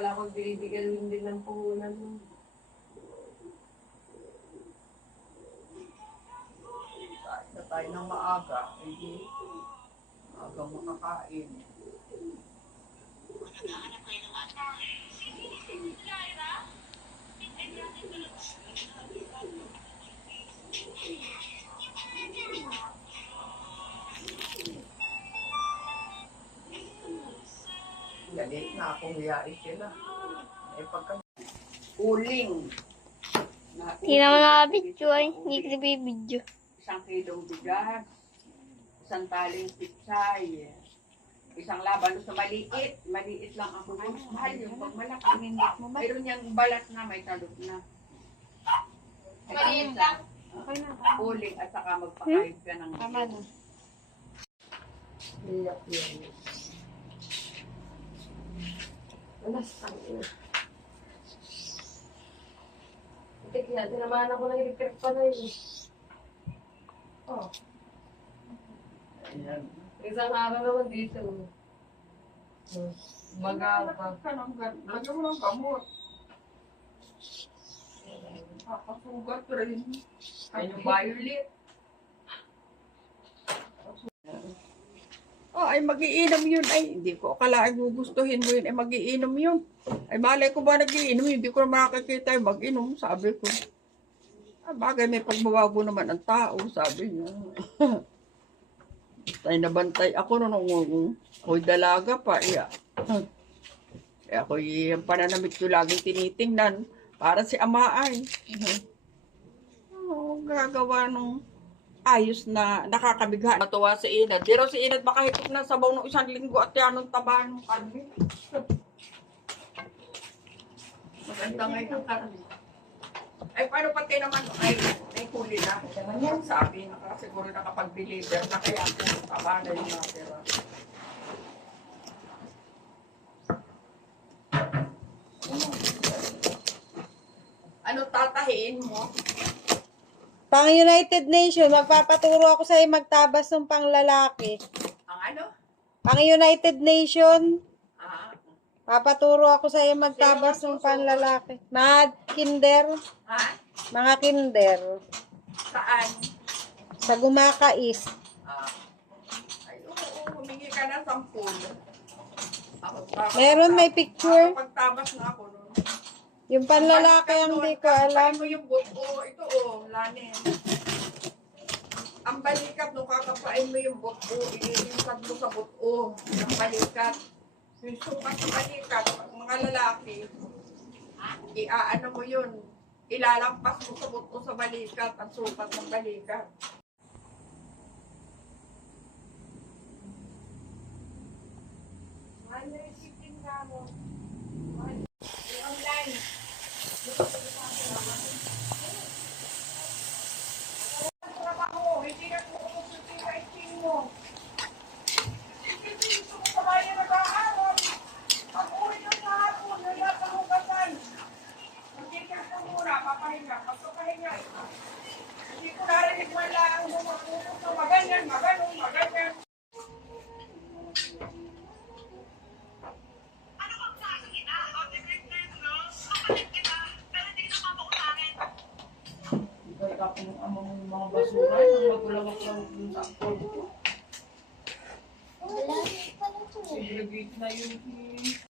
pala ako binibigyan din ng puhunan mo. Kahit na tayo ng maaga, hindi maaga makakain. Galit na akong hiyais sila. Eh pagka uling. Hindi naman nakabidyo ay. Hindi ko bibidyo. 1 kilong bigas, 1 taling pitsay, 1 laban sa maliit. Maliit lang ako. Mahal yung pag malaki. Minit mo ba? Mayroon niyang balat na, may talot na. Maliit lang. Okay na. Uling at saka magpakahit ka ng... Tama na. Iyak yan. Alas, tangin. Tignan, tinamaan ako ng electric pa na yun. Oh. Ayan. Isang araw naman dito. Magapa. Lagyan mo ng gamot. Kakasugat rin. Ay, yung violet. Oh, ay magiinom yun. Ay, hindi ko akalain gugustuhin mo yun. Ay, magiinom yun. Ay, malay ko ba nagiinom yun? Hindi ko na makakikita yung mag-inom, sabi ko. Ah, bagay, may pagbabago naman ang tao, sabi niya. Bantay na bantay ako nung ako'y dalaga pa. Iya. Eh, ako'y yung pananamit ko laging tinitingnan para si ama ay. Oh, gagawa nung ayos na nakakabigha. Matuwa si Inad. Di raw si Inad makahigop na sabaw ng 1 linggo at yan ang taba ng karne. Maganda ngayon ang karne. Ay, paano pati naman? Ay, may huli na. Yan sabi, nakasiguro nakapag-deliver na kaya ang taba na yung natira. Ano tatahiin mo? Pang United Nation, magpapaturo ako sa'yo magtabas ng panglalaki. Ang ano? Pang United Nation, Ah, papaturo ako sa'yo magtabas ng panglalaki. Mga kinder, ha? mga kinder, Saan? sa Gumakais. Ah. Ay, oo, humingi ka na 10. Meron, may picture. Pagtabas na ako nun. Yung panlalaki ang di ko alam. Mo yung buto. Ito, oh, lanin. Ang balikat, no, kakapain mo yung buto. Ililimsad mo sa buto. Ang balikat. Yung sukat ng balikat, mga lalaki, iaano mo yun. Ilalampas mo sa buto sa balikat, ang sukat ng balikat. Mga basura, yung magulawak-lawak dun sa akol ko. Segregate na yun.